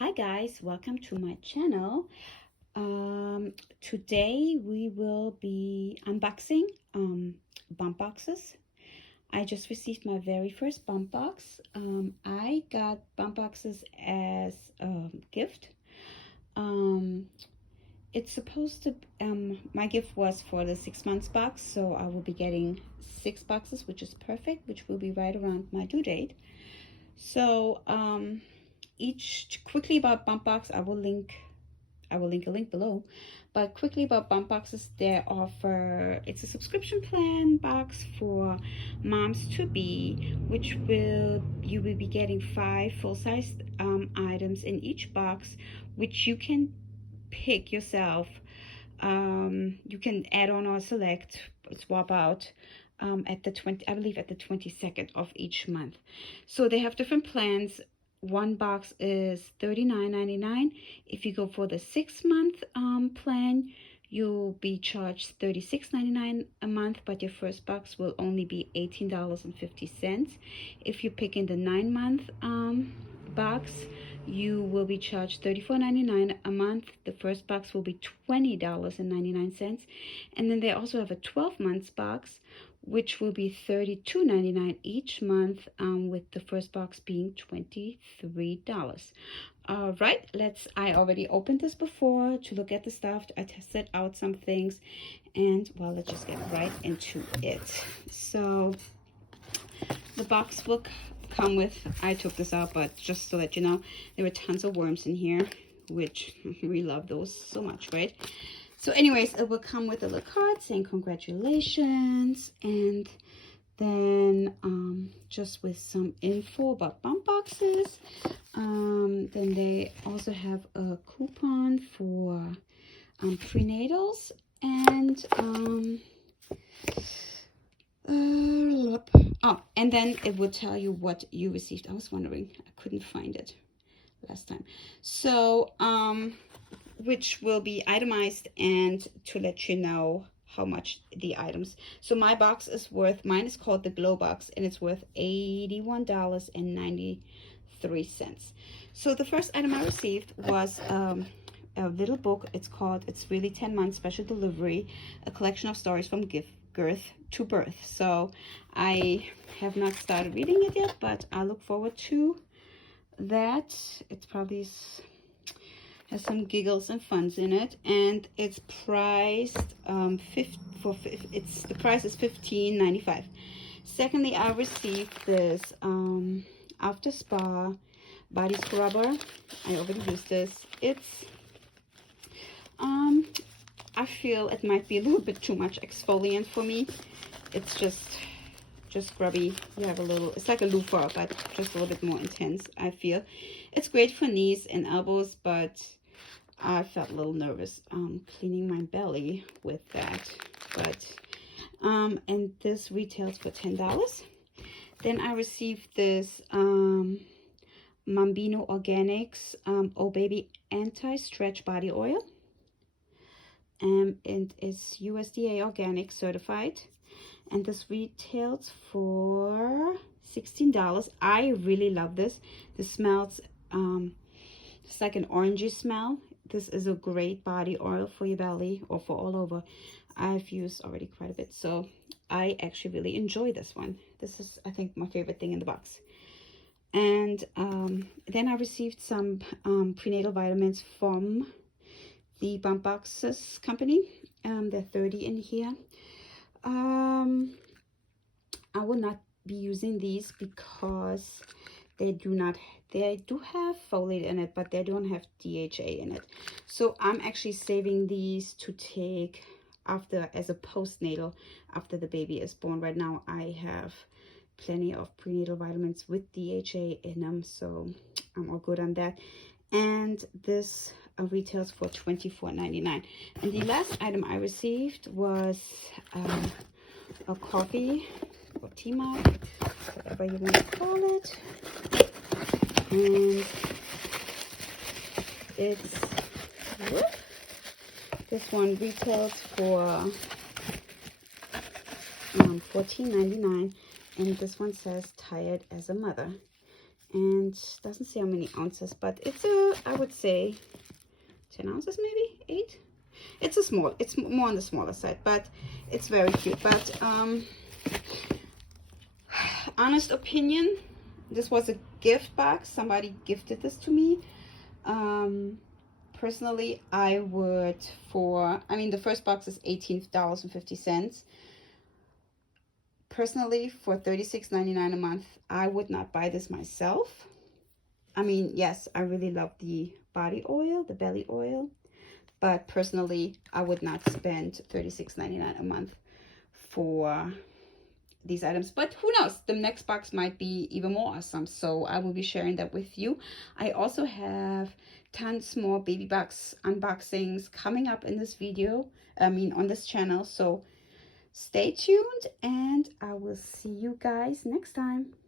Hi guys, welcome to my channel. Today we will be unboxing bump boxes. I just received my very first bump box. I got bump boxes as a gift. It's supposed to, my gift was for the 6 months box, so I will be getting 6 boxes, which is perfect, which will be right around my due date. So, quickly about bump box, I will link a link below. But quickly about bump boxes, it's a subscription plan box for moms to be, which you will be getting 5 full-size items in each box, which you can pick yourself. You can add on or select, swap out at the 22nd of each month. So they have different plans. One box is $39.99. If you go for the 6-month plan, you'll be charged $36.99 a month, but your first box will only be $18.50. If you pick in the 9-month box, you will be charged $34.99 a month. The first box will be $20.99. And then they also have a 12-month box, which will be $32.99 each month, with the first box being $23. All right, I already opened this before to look at the stuff. I tested out some things, and well, let's just get right into it. So the box will come with, I took this out, but just to let you know, there were tons of worms in here, which we love those so much, right? So anyways, it will come with a little card saying congratulations, and then just with some info about bump boxes. Then they also have a coupon for prenatals, and and then it would tell you what you received. I was wondering, I couldn't find it last time. So which will be itemized and to let you know how much the items. So my box is worth, mine is called the Glow Box, and it's worth $81.93. So the first item I received was a little book. It's really 10 months special delivery, a collection of stories from birth to birth. So I have not started reading it yet, but I look forward to that. It's probably has some giggles and funs in it, and it's priced the price is $15.95. Secondly, I received this AfterSpa body scrubber. I already used this. It's I feel it might be a little bit too much exfoliant for me. It's just scrubby. You have it's like a loofah, but just a little bit more intense. I feel it's great for knees and elbows, but I felt a little nervous cleaning my belly with that. But and this retails for $10. Then I received this Mambino Organics Oh Baby Anti-Stretch Body Oil, and it's USDA organic certified, and this retails for $16. I really love this. This smells it's like an orangey smell. This is a great body oil for your belly or for all over. I've used already quite a bit, so I actually really enjoy this one. This is, I think, my favorite thing in the box. And then I received some prenatal vitamins from the Bump Boxes company. There are 30 in here. I will not be using these because they do have folate in it, but they don't have DHA in it. So I'm actually saving these to take as a postnatal after the baby is born. Right now I have plenty of prenatal vitamins with DHA in them, so I'm all good on that. And this retails for $24.99. And the last item I received was a coffee or tea mug, whatever you want to call it. And this one retails for $14.99, and this one says tired as a mother. and doesn't say how many ounces, but it's I would say 10 ounces, maybe 8. It's it's more on the smaller side, but it's very cute. But honest opinion, this was a gift box. Somebody gifted this to me. Personally, I would, I mean, the first box is $18.50. Personally, for $36.99 a month, I would not buy this myself. I mean, yes, I really love the body oil, the belly oil, but personally, I would not spend $36.99 a month for these items. But who knows, the next box might be even more awesome, so I will be sharing that with you. I also have tons more baby box unboxings coming up in this video, on this channel, so stay tuned, and I will see you guys next time.